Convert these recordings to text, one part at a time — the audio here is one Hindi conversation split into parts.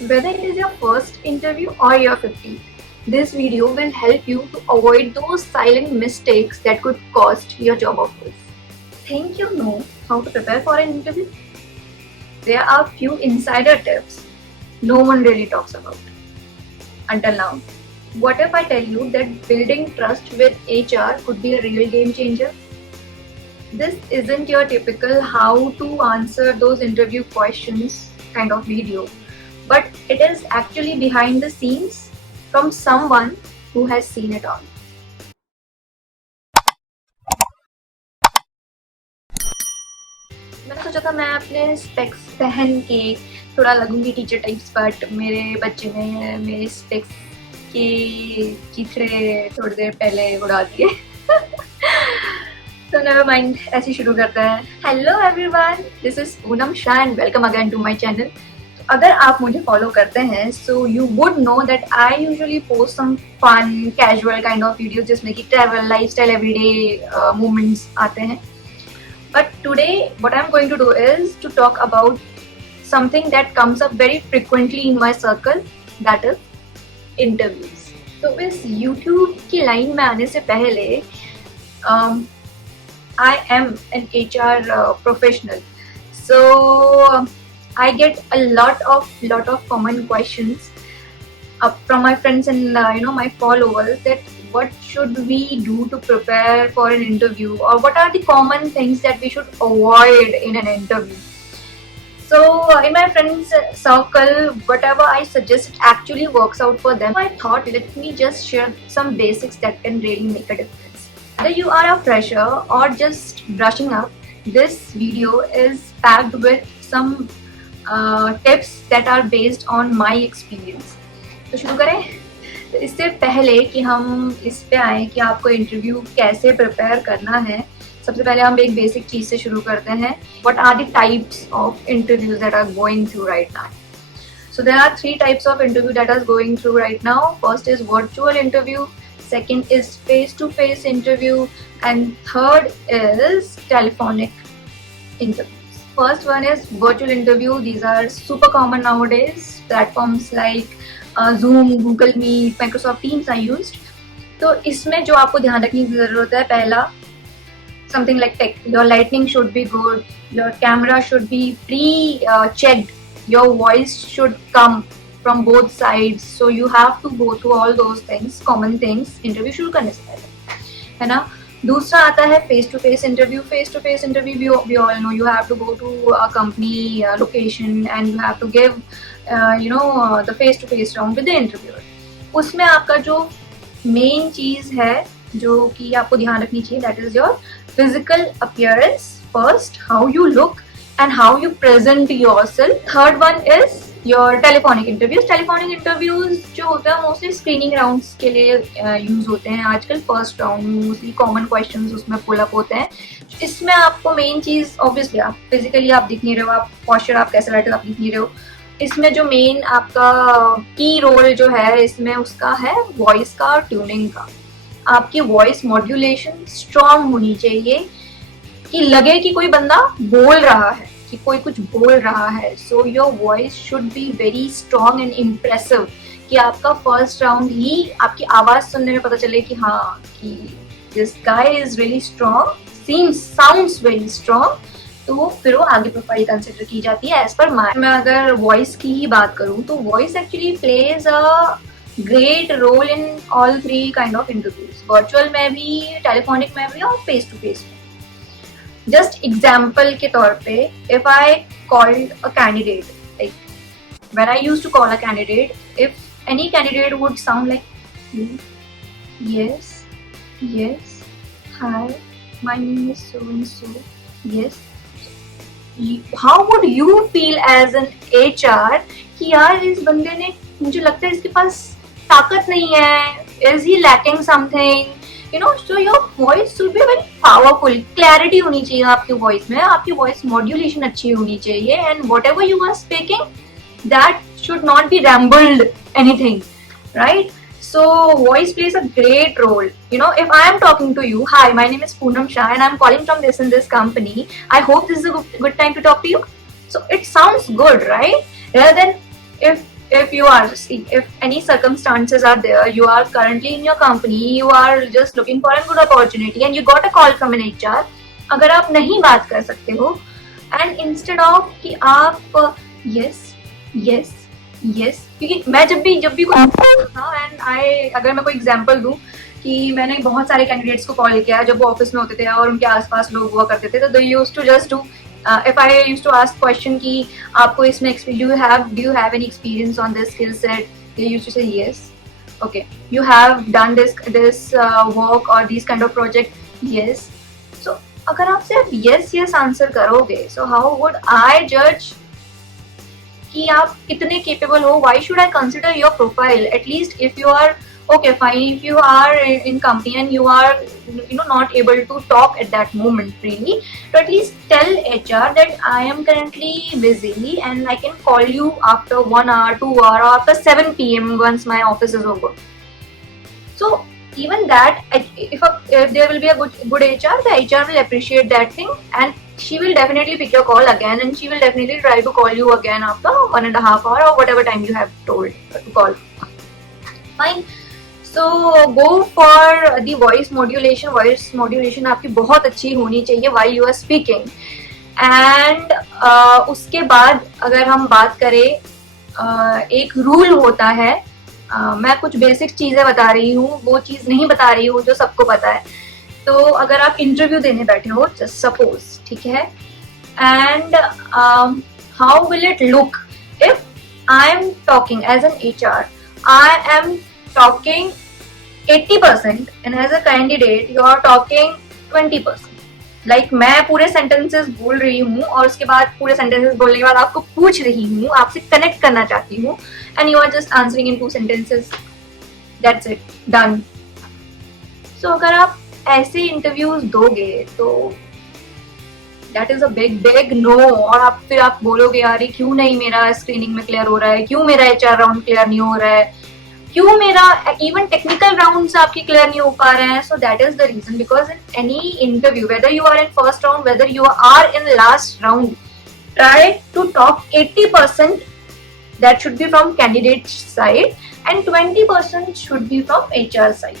Whether it is your first interview or your 50th, this video will help you to avoid those silent mistakes that could cost your job offers. Think you know how to prepare for an interview? There are few insider tips no one really talks about until now. What if I tell you that building trust with HR could be a real game changer? This isn't your typical how to answer those interview questions kind of video, but it is actually behind the scenes from someone who has seen it all. मैंने सोचा था मैं अपने स्पेक्स पहन के थोड़ा लगूंगी टीचर टाइप्स, बट मेरे बच्चे ने मेरे स्पेक्स के चीथड़े थोड़ी देर पहले उड़ा दिए। तो नेवर माइंड, ऐसे शुरू करते हैं। Hello everyone, this is Poonam Shah and welcome again to my channel. अगर आप मुझे फॉलो करते हैं so you would know that I usually post some fun casual kind of videos जिसमें कि ट्रैवल, लाइफस्टाइल, एवरीडे मोमेंट्स आते हैं। But today what I'm going to do is to talk about something that comes up very frequently in my circle, that is interviews. तो इस YouTube की लाइन में आने से पहले I am an HR professional, so I get a lot of common questions from my friends and my followers that what should we do to prepare for an interview, or what are the common things that we should avoid in an interview. So in my friends circle, whatever I suggest actually works out for them. I thought let me just share some basics that can really make a difference. Whether you are a fresher or just brushing up, this video is packed with some tips that are based on my experience. तो शुरू करें। तो इससे पहले कि हम इस पे आए कि आपको इंटरव्यू कैसे प्रिपेयर करना है, सबसे पहले हम एक बेसिक चीज़ से शुरू करते हैं। What are the types of interviews that are going through right now? So there are 3 types of interview that are going through right now. First is virtual interview, second is face-to-face interview, and third is telephonic interviews. First one is virtual interview. These are super common nowadays. Platforms like Zoom, Google Meet, Microsoft Teams are used. तो इसमें जो आपको ध्यान रखने की ज़रूरत है, पहला something like tech. Your lighting should be good. Your camera should be pre-checked. Your voice should come from both sides. So you have to go through all those things, common things, interview शुरू करने से पहले, है ना। दूसरा आता है face to face interview. Face to face interview we all know, you have to go to a company location and you have to give the face to face round with the interviewer. उसमें आपका जो मेन चीज़ है जो कि आपको ध्यान रखनी चाहिए, that is your physical appearance first, how you look and how you present yourself. Third one is your telephonic interviews. Telephonic interviews जो होता है मोस्टली स्क्रीनिंग राउंड्स के लिए यूज होते हैं आजकल। First round mostly common questions उसमें पुल अप होते हैं। इसमें आपको मेन चीज़ ऑब्वियसली आप फिजिकली आप दिख नहीं रहे हो, आप पॉस्चर आप कैसे बैठे हो आप दिख नहीं रहे हो। इसमें जो मेन आपका की रोल जो है इसमें उसका है वॉइस का और ट्यूनिंग का। आपकी वॉइस मॉड्यूलेशन स्ट्रॉन्ग होनी चाहिए कि लगे कि कोई बंदा बोल रहा है, कि कोई कुछ बोल रहा है। So your voice should be very strong and impressive, कि आपका फर्स्ट राउंड ही आपकी आवाज़ सुनने में पता चले कि हाँ कि this guy is really strong, sounds very strong. तो फिर वो आगे प्रोफाइल कंसिडर की जाती है एज पर माई। मैं अगर वॉइस की ही बात करूँ तो voice actually plays a great role in all 3 kind of interviews, virtual में भी, टेलीफोनिक में भी और फेस टू फेस में। जस्ट एग्जाम्पल के तौर पे, if I called a candidate, like when I used to call a candidate, if any candidate would sound like yes, yes, hi, my name is so and so, yes. How would you feel as an HR कि यार इस बंदे ने, मुझे लगता है इसके पास ताकत नहीं है, is he lacking something, so your voice should be very powerful. Clarity होनी चाहिए आपकी voice में, आपकी voice modulation अच्छी होनी चाहिए, and whatever you are speaking, that should not be rambled anything, right? So voice plays a great role. If I am talking to you, hi, my name is Poonam Shah and I'm calling from this and this company. I hope this is a good time to talk to you. So it sounds good, right? Rather than if if you are, if any circumstances are there, you are currently in your company, you are just looking for a good opportunity and you got a call from an HR, अगर आप नहीं बात कर सकते हो and instead of कि आप yes yes yes, क्योंकि मैं जब भी कोई था एंड अगर मैं कोई एग्जांपल दूं कि मैंने बहुत सारे कैंडिडेट्स को कॉल किया जब वो ऑफिस में होते थे और उनके आसपास लोग हुआ करते थे, तो they used to just do if I used to ask question कि आपको इसमें do you have any experience on this skill set, they used to say yes. Okay, you have done this work or these kind of project, yes. So अगर आप सिर्फ yes yes आंसर करोगे, so how would I judge कि आप कितने capable हो? Why should I consider your profile? At least if you are okay, fine, if you are in company and you are not able to talk at that moment really, to at least tell HR that I am currently busy and I can call you after 1 hour, 2 hour, or after 7 p.m. once my office is over. So even that, if there will be a good HR, the HR will appreciate that thing and she will definitely pick your call again and she will definitely try to call you again after 1.5 hour or whatever time you have told to call. Fine. So go for the voice modulation. Voice modulation आपकी बहुत अच्छी होनी चाहिए while you are speaking. And उसके बाद अगर हम बात करें, एक रूल होता है, मैं कुछ बेसिक चीजें बता रही हूँ, वो चीज नहीं बता रही हूँ जो सबको पता है. तो अगर आप इंटरव्यू देने बैठे हो, जस्ट सपोज, ठीक है, and how will it look if I am talking as an HR, I am talking 80% and as a candidate you are talking 20%. Like मैं पूरे sentences बोल रही हूँ और उसके बाद पूरे sentences बोलने के बाद आपको पूछ रही हूँ, आपसे connect करना चाहती हूँ and you are just answering in 2 sentences. That's it, done. So अगर आप ऐसे interviews दोगे तो that is a big no. और फिर आप बोलोगे यार क्यों नहीं मेरा स्क्रीनिंग में क्लियर हो रहा है, क्यों मेरा HR राउंड क्लियर नहीं हो रहा है, क्यों मेरा इवन टेक्निकल राउंड आपकी क्लियर नहीं हो पा रहे हैं. So that is the reason, because in any interview, whether you are in first round, whether you are in last round, try to talk 80% that should be from candidate side and 20% should be from HR side.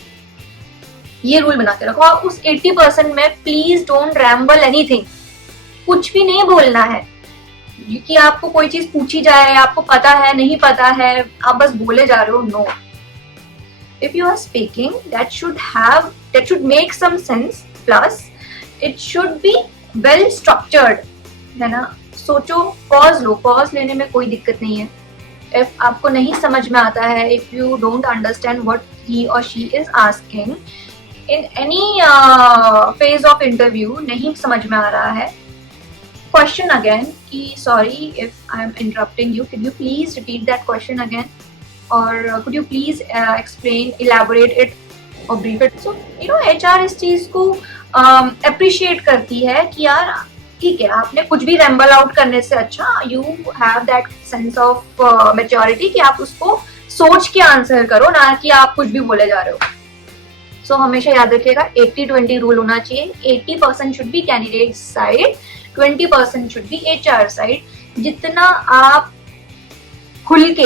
ये रूल बना के रखो. और उस 80% में प्लीज डोंट रैम्बल एनीथिंग. कुछ भी नहीं बोलना है कि आपको कोई चीज पूछी जाए, आपको पता है नहीं पता है, आप बस बोले जा रहे हो. No, if you are speaking that should make some sense, plus it should be well structured, है ना. सोचो, पॉज लो, पॉज लेने में कोई दिक्कत नहीं है. इफ आपको नहीं समझ में आता है, if you don't understand what he और she is asking in any phase of interview, नहीं समझ में आ रहा है, question again कि sorry if I am interrupting you, could you please repeat that question again, or could you please explain, elaborate it or brief it. So HR इस चीज को appreciate करती है कि यार ठीक है, आपने कुछ भी ramble out करने से अच्छा you have that sense of maturity कि आप उसको सोच के आंसर करो, ना कि आप कुछ भी बोले जा रहे हो. So हमेशा याद रखिएगा 80-20 रूल होना चाहिए. 80% should be candidate side, 20% should be HR side. जितना आप खुल के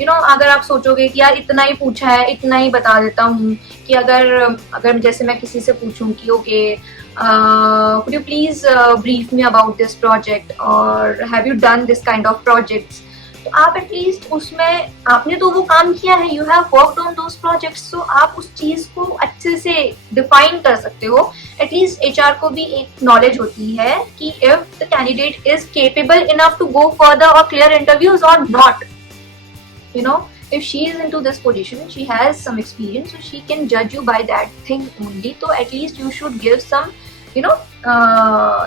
अगर आप सोचोगे कि यार इतना ही पूछा है, इतना ही बता देता हूँ, कि अगर जैसे मैं किसी से पूछूं कि okay could you please brief me about this project or have you done this kind of projects, तो आप एटलीस्ट उसमें आपने तो वो काम किया है, you have worked on those projects, so आप उस चीज को अच्छे से डिफाइन कर सकते हो. एटलीस्ट HR को भी एक नॉलेज होती है कि if the candidate is capable enough to go further और क्लियर इंटरव्यूज और not. if she is into this position, she has some experience, so she can judge you by that thing only. So at least you should give some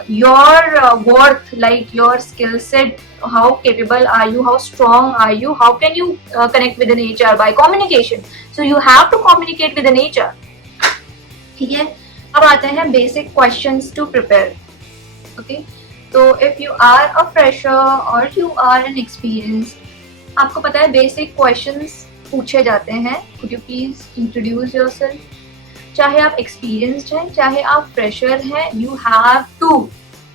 your worth, like your skill set, how capable are you, how strong are you, how can you connect with an HR by communication. So you have to communicate with an HR. ठीक है. अब आते हैं basic questions to prepare. Okay, so if you are a fresher or you are an experienced, आपको पता है बेसिक क्वेश्चंस पूछे जाते हैं. Could you please introduce yourself? चाहे आप experienced हैं, चाहे आप fresher हैं, you have to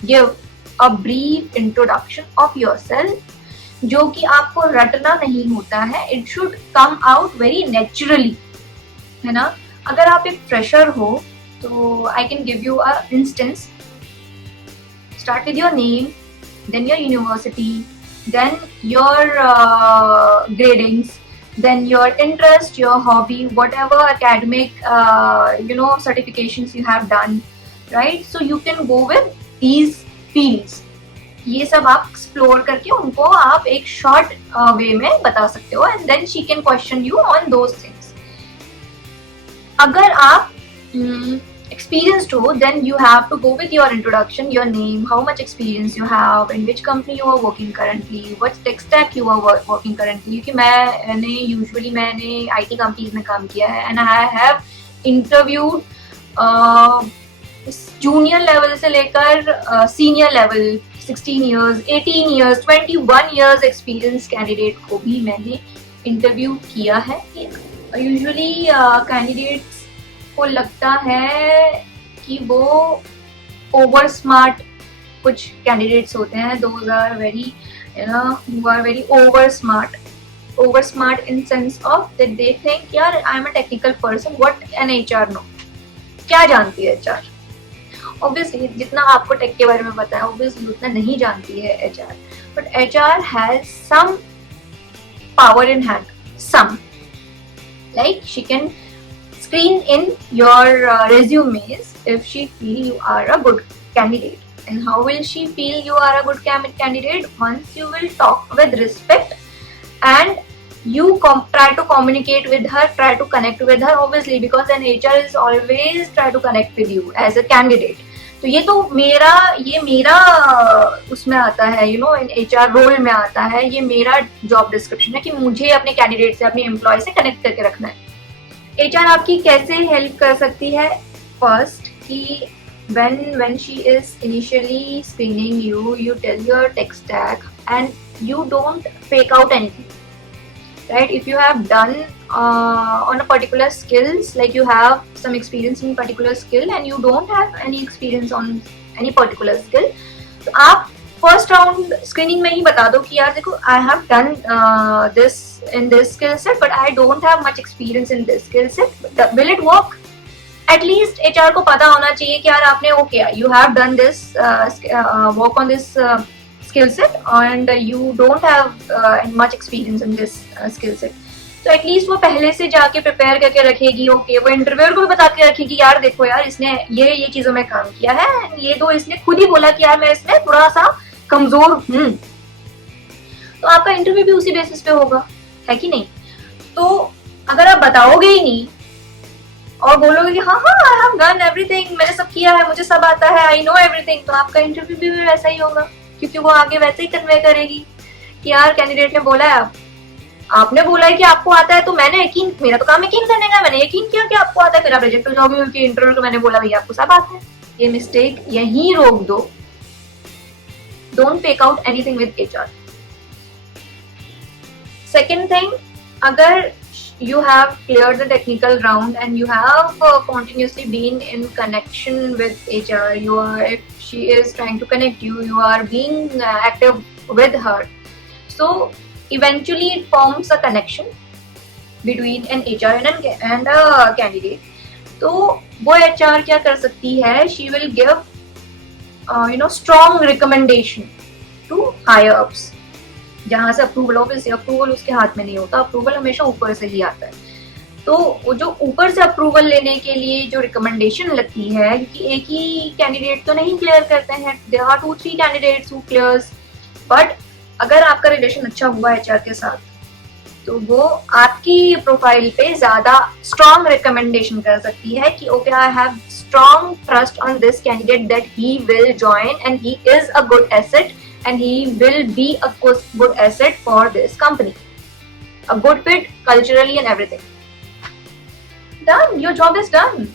give a brief introduction of yourself. जो कि आपको रटना नहीं होता है, it should come out very naturally, है ना। अगर आप एक फ्रेशर हो तो I can give you a instance. Start with your name, then your university, then your gradings, then your interest, your hobby, whatever academic certifications you have done, right? So you can go with these fields. ये सब आप एक्सप्लोर करके उनको आप एक शॉर्ट वे में बता सकते हो, and then she can question you on those things. अगर आप experienced हो, then you have to go with your introduction, your name, how much experience you have, in which company you are working currently, what tech stack you are working currently. क्योंकि मैंने IT companies में काम किया है, and I have interviewed junior level से लेकर senior level 16 years, 18 years, 21 years experience candidate को भी मैंने interview किया है. Usually candidates को लगता है कि वो ओवर स्मार्ट कुछ कैंडिडेट्स होते हैं. Those are very who are very over smart in sense of that they think यार I am a technical person, what an HR know. क्या जानती है HR? Obviously जितना आपको टेक के बारे में पता है obviously उतना नहीं जानती है HR, but HR has some power in hand, some, like she can screen in your resumes if she feel you are a good candidate. And how will she feel you are a good candidate? Once you will talk with respect and you try to communicate with her, try to connect with her, obviously because an HR is always try to connect with you as a candidate. तो ये तो मेरा उसमें आता है, इन HR रोल में आता है, ये मेरा जॉब डिस्क्रिप्शन है कि मुझे अपने कैंडिडेट से, अपने एम्प्लॉय से कनेक्ट करके रखना है. HR आपकी कैसे हेल्प कर सकती है? फर्स्ट कि when she is initially screening you, you tell your tech stack and you don't fake out anything, right? If you have done on a particular skills, like you have some experience in particular skill and you don't have any experience on any particular skill, तो आप फर्स्ट राउंड स्क्रीनिंग में ही बता दो कि यार देखो I have done this in this skill set but I don't have much experience in this skill set, will it work? At least HR को पता होना चाहिए कि यार आपने okay you have done this work on this skill set and you don't have much experience in this skill set. तो एटलीस्ट वो पहले से जाके प्रिपेयर करके रखेगी. ओके वो इंटरव्यूअर को भी बता के रखेगी यार देखो यार इसने ये चीजों में काम किया है, ये तो इसने खुद ही बोला कि यार मैं इसमें थोड़ा सा कमजोर हूं. तो आपका इंटरव्यू भी उसी बेसिस पे होगा, है कि नहीं? तो अगर आप बताओगे ही नहीं और बोलोगे कि हाँ आई हैव डन एवरीथिंग, मैंने सब किया है, मुझे सब आता है, आई नो एवरीथिंग, तो आपका इंटरव्यू भी वैसा ही होगा, क्योंकि वो आगे वैसे ही कन्वे करेगी कि यार कैंडिडेट ने बोला है, आपने बोला है कि आपको आता है, तो मैंने यकीन, मेरा तो काम यकीन करने का, मैंने यकीन किया कि आपको आता है, फिर आप रिजेक्ट हो जाओगे क्योंकि इंटरव्यू को मैंने बोला भैया आपको सब आता है. ये मिस्टेक यहीं रोक दो. Don't fake out anything with HR. Second thing, agar you have cleared the technical round and you have continuously been in connection with HR, if she is trying to connect you, you are being active with her. So eventually it forms a connection between an HR and a candidate. तो वो HR क्या कर सकती है? She will give strong recommendation to higher ups. जहाँ से अप्रूवल, ऑब्वियसली अप्रूवल उसके हाथ में नहीं होता, अप्रूवल हमेशा ऊपर से ही आता है. तो वो जो ऊपर से अप्रूवल लेने के लिए जो रिकमेंडेशन लगती है, क्योंकि एक ही कैंडिडेट तो नहीं क्लियर करते हैं, there are 2-3 candidates who clears. But अगर आपका रिलेशन अच्छा हुआ HR के साथ, तो वो आपकी प्रोफाइल पे ज्यादा स्ट्रॉन्ग रिकमेंडेशन कर सकती है कि okay I have strong trust on this candidate that he will join and he is a good asset and he will be a good asset for this company, a good fit culturally and everything. Done, your job is done.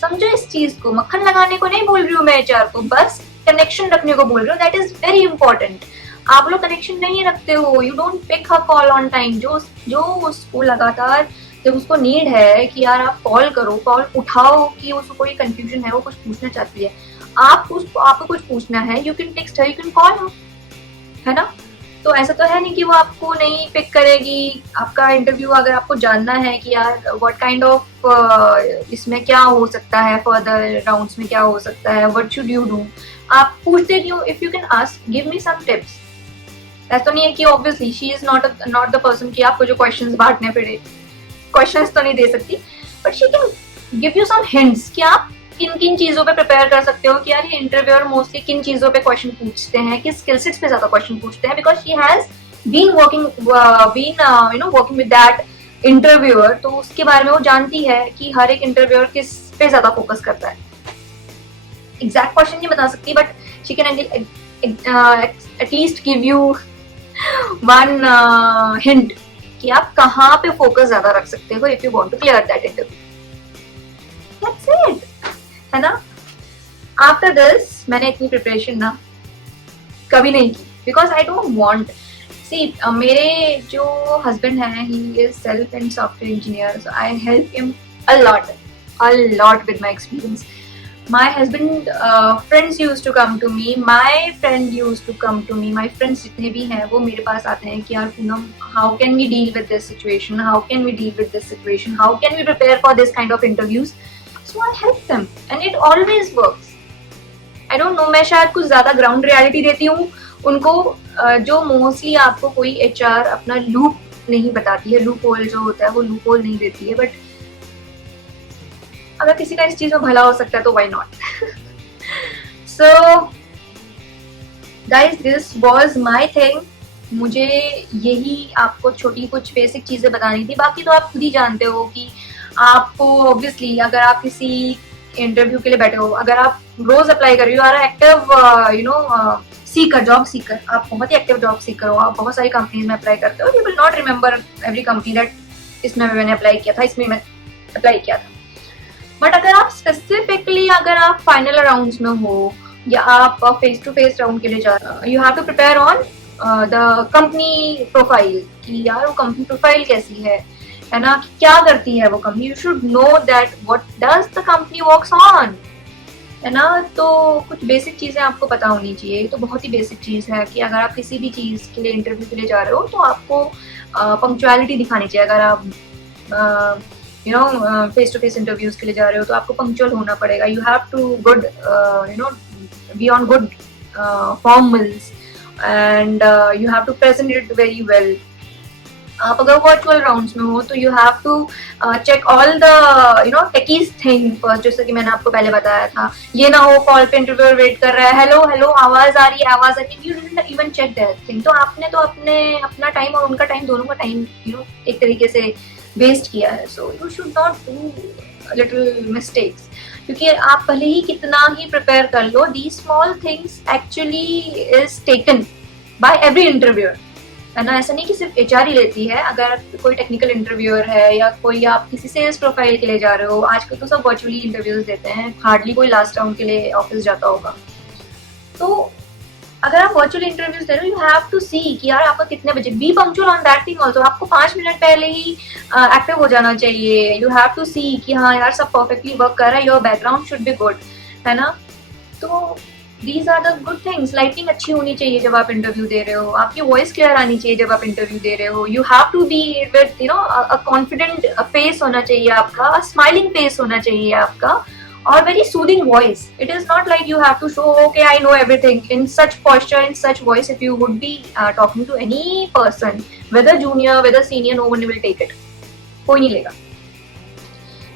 समझो इस चीज को, मक्खन लगाने को नहीं बोल रही हूँ मैं HR को, बस कनेक्शन रखने को बोल रही हूँ. That is very important. आप लोग कनेक्शन नहीं रखते हो, you don't pick her call on time. जो उसको लगातार जब उसको नीड है कि यार आप कॉल करो, कॉल उठाओ कि उसको कोई कंफ्यूजन है, वो कुछ पूछना चाहती है, आपको कुछ पूछना है, you can text her, you can call her, है ना. तो ऐसा तो है नहीं कि वो आपको नहीं पिक करेगी। आपका इंटरव्यू अगर आपको जानना है कि यार व्हाट काइंड ऑफ इसमें क्या हो सकता है, फर्दर राउंड्स में क्या हो सकता है, व्हाट शुड यू डू, आप पूछते क्यों? If you can ask, give me some tips. ऐसा तो नहीं है कि obviously she is not the person कि आपको जो क्वेश्चंस बांटने पड़े, क्वेश्चंस तो नहीं दे सकती, but she can give you some hints कि आप किन किन चीजों पे प्रिपेयर कर सकते हो कि यार ये इंटरव्यूअर मोस्टली किन चीजों पे क्वेश्चन पूछते हैं, किस स्किल सेट्स पे ज्यादा क्वेश्चन पूछते हैं, because she has been working with that interviewer. तो उसके बारे में वो जानती है कि हर एक इंटरव्यूअर किस पे ज्यादा फोकस करता है। एग्जैक्ट क्वेश्चन नहीं बता सकती, but she can at least give you one hint कि आप कहाँ पे फोकस ज्यादा रख सकते हो if you want to clear that interview. That's it, है ना। आफ्टर दिस मैंने इतनी प्रिपरेशन ना कभी नहीं की, बिकॉज आई डोंट वांट। सी मेरे जो हस्बैंड है, he is self and software engineer, so I help him a lot with my experience. My husband friends used to come to me, my friend used to come to me, my friends जितने भी हैं वो मेरे पास आते हैं कि यार Poonam, how can we deal with this situation, how can we deal with this situation, how can we prepare for this kind of interviews. So I help them and it always works. I don't know, मैं शायद कुछ ज़्यादा ग्राउंड रियलिटी देती हूँ उनको, जो मोस्टली आपको कोई HR अपना लूप नहीं बताती है, लूप होल जो होता है वो लूप होल नहीं देती है, बट अगर किसी का इस चीज में भला हो सकता है तो why not. So guys, this was my thing. मुझे यही आपको छोटी कुछ बेसिक चीजें बतानी थी, बाकी तो आप खुद ही जानते हो कि आपको ऑब्वियसली अगर आप किसी इंटरव्यू के लिए बैठे हो, अगर आप रोज अप्लाई कर रहे हो, are active seeker, job seeker, आप बहुत ही एक्टिव जॉब सीकर हो, आप बहुत सारी कंपनीज में अप्लाई करते हो, you will not remember every company that इसमें मैंने अप्लाई किया था, इसमें मैं अप्लाई किया था. बट अगर आप स्पेसिफिकली अगर आप फाइनल राउंड्स में हो या आप फेस टू फेस राउंड के लिए जा रहे हो, you have to prepare on the company profile कि यार वो कंपनी प्रोफाइल कैसी है ना, क्या करती है वो company. You should know that what does the company works on, है ना. तो कुछ बेसिक चीजें आपको पता होनी चाहिए. तो बहुत ही बेसिक चीज है कि अगर आप किसी भी चीज के लिए इंटरव्यू के लिए जा रहे हो तो आपको पंक्चुअलिटी दिखानी चाहिए. अगर आप फेस टू फेस इंटरव्यूज के लिए जा रहे हो तो आपको पंक्चुअल होना पड़ेगा. You have to good be on good formals and you have to present it very well. आप अगर वर्चुअल राउंड्स में हो तो you have to check all the techies thing first, जैसे कि मैंने आपको पहले बताया था. ये ना हो कॉल पे इंटरव्यूअर वेट कर रहा है, हेलो हेलो आवाज आ रही है, you didn't even check that thing. तो आपने तो अपना टाइम और उनका टाइम, दोनों का टाइम एक तरीके से वेस्ट किया है. So you should not do little mistakes, क्योंकि आप भले ही कितना ही प्रिपेयर कर लो, the small things actually is taken by every interviewer, है ना. ऐसा नहीं कि सिर्फ HR ही लेती है. अगर कोई टेक्निकल इंटरव्यूअर है या कोई आप किसी सेल्स प्रोफाइल के लिए जा रहे हो, आजकल तो सब वर्चुअली इंटरव्यूज देते हैं, हार्डली कोई लास्ट राउंड के लिए ऑफिस जाता होगा. तो अगर आप वर्चुअल इंटरव्यूज दे रहे हो, यू हैव टू सी कि यार आपका कितने बजे, B punctual on that thing also. आपको 5 मिनट पहले ही एक्टिव हो जाना चाहिए. यू हैव टू सी कि हाँ यार सब परफेक्टली वर्क कर रहा है, your background should be good, है ना. तो these are the good things. Lighting अच्छी होनी चाहिए जब आप इंटरव्यू दे रहे हो, आपकी वॉइस क्लियर आनी चाहिए जब आप इंटरव्यू दे रहे हो. You have to be with a confident face होना चाहिए आपका, स्माइलिंग फेस होना चाहिए आपका, और very soothing voice. It is not like you have to show, okay, I know everything. In such posture, in such voice, if you would be talking to any person, whether junior, whether senior, no one will take it. कोई नहीं लेगा.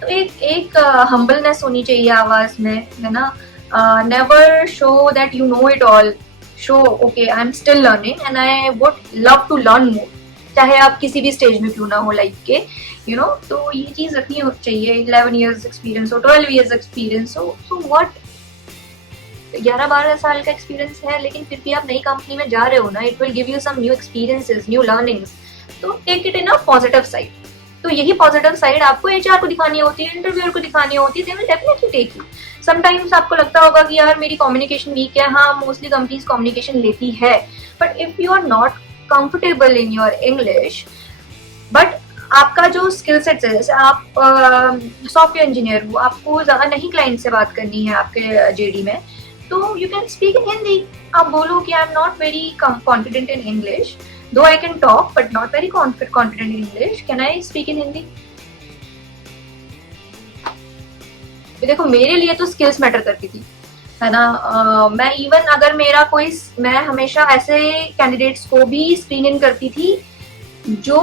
तो एक humbleness होनी चाहिए आवाज में, है ना. Never show that you know it all. Show, okay, I'm still learning and I would love to learn more. चाहे आप किसी भी स्टेज में क्यों ना हो लाइफ के, तो ये चीज रखनी चाहिए. 11 years एक्सपीरियंस हो, 12 years एक्सपीरियंस हो, सो व्हाट, 11-12 साल का एक्सपीरियंस है, लेकिन फिर भी आप नई कंपनी में जा रहे हो ना, it will give you some new experiences, new learnings. तो take it in a positive side. तो यही पॉजिटिव साइड आपको HR को दिखानी होती है, इंटरव्यूअर को दिखानी होती है. They will definitely take you. Sometimes आपको लगता होगा कि यार मेरी कम्युनिकेशन वीक है. हाँ, मोस्टली कंपनीज कम्युनिकेशन लेती है, but if you are not comfortable in your English, but आपका जो स्किल सेट्स है, जैसे आप सॉफ्टवेयर इंजीनियर हो, आपको ज़्यादा नहीं क्लाइंट से बात करनी है आपके JD में, तो you can speak in Hindi. आप बोलो कि I am not very confident in English, though I can talk but not very confident in English, can I speak in Hindi. देखो मेरे लिए तो स्किल्स मैटर करती थी, है ना. मैं इवन अगर मेरा कोई, मैं हमेशा ऐसे कैंडिडेट्स को भी स्क्रीन इन करती थी जो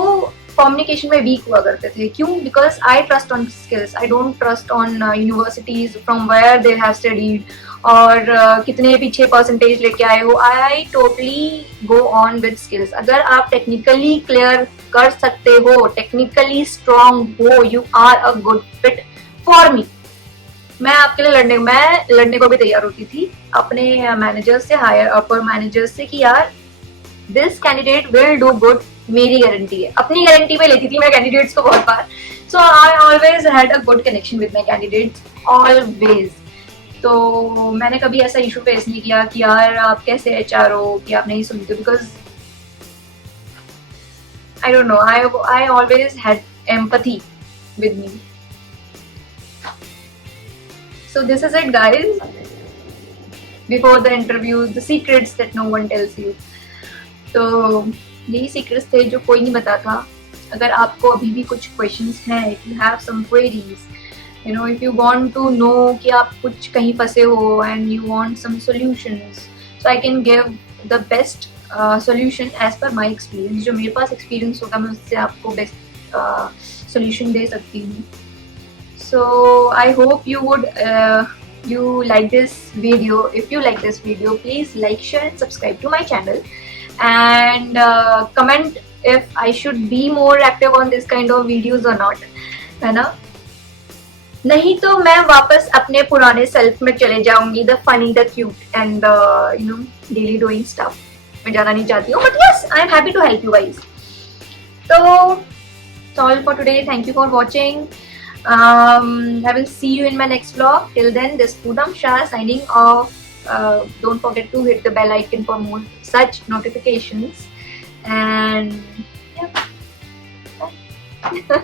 कम्युनिकेशन में वीक हुआ करते थे. क्यों? Because I trust on skills, I don't trust on universities from where they have studied और कितने पीछे परसेंटेज लेके आए हो. I totally go on with skills. अगर आप टेक्निकली क्लियर कर सकते हो, टेक्निकली स्ट्रांग हो, you are a good fit for me. मैं आपके लिए लड़ने को भी तैयार होती थी अपने मैनेजर से, हायर अपर मैनेजर से, कि यार this candidate will do good. मेरी गारंटी है, अपनी गारंटी पे लेती थी मैं कैंडिडेट्स को बहुत बार. So I always had a good connection with my candidates, always. तो मैंने कभी ऐसा इशू फेस नहीं किया कि यार आप कैसे एचआर हो कि आप नहीं सुनते, because I don't know, I always had empathy with me. So this is it, guys. Before the interview, the secrets that no one tells you. तो यही secrets थे जो कोई नहीं बताता. अगर आपको अभी भी कुछ questions हैं, if you have some queries, you know, if you want to know कि आप कुछ कहीं फंसे हो and you want some solutions, so I can give the best solution as per my experience. जो मेरे पास experience होगा मैं उससे आपको best solution दे सकती हूँ. So I hope you would you like this video. If you like this video, please like, share and subscribe to my channel, and comment if I should be more active on this kind of videos or not, है ना. नहीं तो मैं वापस अपने पुराने सेल्फ में चले जाऊंगी, the funny, the cute and the you know daily doing stuff. मैं जाना नहीं चाहती हूँ, but yes, I am happy to help you guys. So that's all for today. Thank you for watching. I will see you in my next vlog. Till then, this Poonam Shah signing off. Don't forget to hit the bell icon for more such notifications. And yeah, bye.